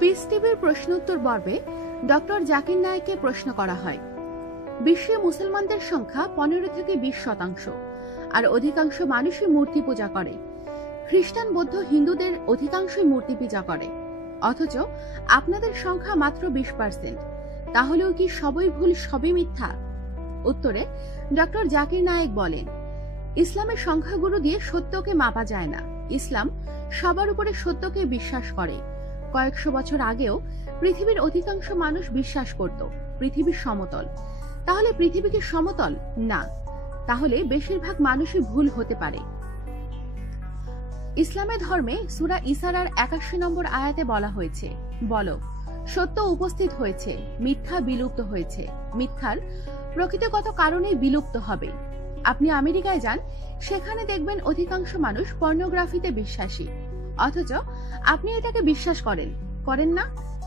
Piece টিভির প্রশ্নোত্তর পর্বে ডক্টর জাকির নায়েককে প্রশ্ন করা হয়, বিশ্বে মুসলমানদের সংখ্যা 15 থেকে 20%, আর অধিকাংশ মানুষই মূর্তি পূজা করে। খ্রিস্টান, বৌদ্ধ, হিন্দুদের অধিকাংশই মূর্তি পূজা করে, অথচ আপনাদের সংখ্যা মাত্র 20%। তাহলেও কি সবই ভুল, সবই মিথ্যা? উত্তরে ডক্টর জাকির নায়েক বলেন, ইসলামের সংখ্যাগুরু দিয়ে সত্যকে মাপা যায় না। ইসলাম সবার উপরে সত্যকে বিশ্বাস করে। কয়েকশো বছর আগেও পৃথিবীর অধিকাংশ মানুষ বিশ্বাস করত পৃথিবী সমতল। তাহলে পৃথিবী কি সমতল? না। তাহলে বেশিরভাগ মানুষই ভুল হতে পারে। ইসলামের ধর্মে সূরা ইসরার 81 নম্বর আয়াতে বলা হয়েছে, বলো, সত্য উপস্থিত হয়েছে, মিথ্যা বিলুপ্ত হয়েছে। মিথ্যার প্রকৃতিগত কারণেই বিলুপ্ত হবে। আপনি আমেরিকায় যান, সেখানে দেখবেন অধিকাংশ মানুষ পর্নোগ্রাফিতে বিশ্বাসী, অথচ আপনি এটাকে বিশ্বাস করেন না।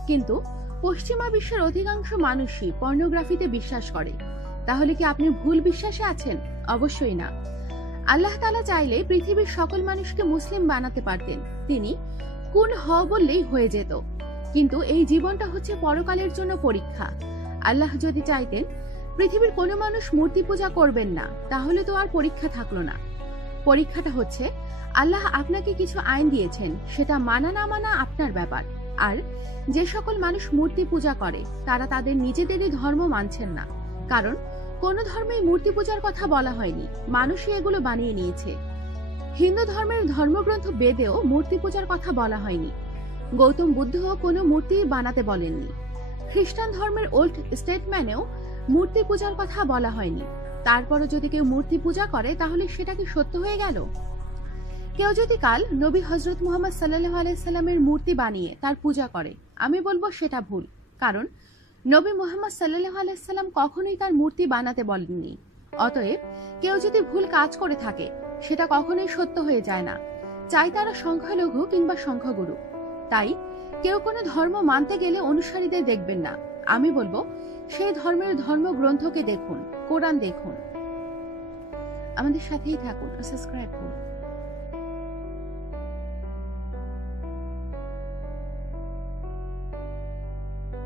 কিন্তু পশ্চিমা বিশ্বের অধিকাংশ মানুষই পর্নোগ্রাফিতে বিশ্বাস করে। তাহলে কি আপনি ভুল বিশ্বাসে আছেন? অবশ্যই না। আল্লাহ তাআলা চাইলে পৃথিবীর সকল মানুষকে মুসলিম বানাতে পারতেন। তিনি কুন হও বললেই হয়ে যেত। কিন্তু এই জীবনটা হচ্ছে পরকালের জন্য পরীক্ষা। আল্লাহ যদি চাইতেন পৃথিবীর কোনো মানুষ মূর্তি পূজা করবেন না, তাহলে তো আর পরীক্ষা থাকলো না। পরীক্ষাটা হচ্ছে আল্লাহ আপনাকে কিছু আইন দিয়েছেন, সেটা মানা না মানা আপনার ব্যাপার। আর যে সকল মানুষ মূর্তি পূজা করে তারা তাদের নিজেদেরই ধর্ম মানছেন না, কারণ কোন ধর্মেই মূর্তি পূজার কথা বলা হয়নি, মানুষই এগুলো বানিয়ে নিয়েছে। হিন্দু ধর্মের ধর্মগ্রন্থ বেদেও মূর্তি পূজার কথা বলা হয়নি। গৌতম বুদ্ধও কোনো মূর্তি বানাতে বলেননি। খ্রিস্টান ধর্মের ওল্ড স্টেটমেন্টেও মূর্তি পূজার কথা বলা হয়নি। তারপরও যদি কেউ মূর্তি পূজা করে, তাহলে সেটা কি সত্য হয়ে গেল? কেউ যদি কাল নবী হযরত মুহাম্মদ সাল্লাল্লাহু আলাইহি সাল্লামের মূর্তি বানিয়ে তার পূজা করে, আমি বলবো সেটা ভুল, কারণ নবী মুহাম্মদ সাল্লাল্লাহু আলাইহি সাল্লাম কখনোই তার মূর্তি বানাতে বলেননি। অতএব কেউ যদি ভুল কাজ করে থাকে, সেটা কখনোই সত্য হয়ে যায় না, চাই তারা সংখ্যালঘু কিংবা সংখ্যাগুরু। তাই কেউ কোনো ধর্ম মানতে গেলে অনুসারীদের দেখবেন না। আমি বলবো সেই ধর্মের ধর্মগ্রন্থকে দেখুন, কোরআন দেখুন। আমাদের সাথেই থাকুন, সাবস্ক্রাইব করুন।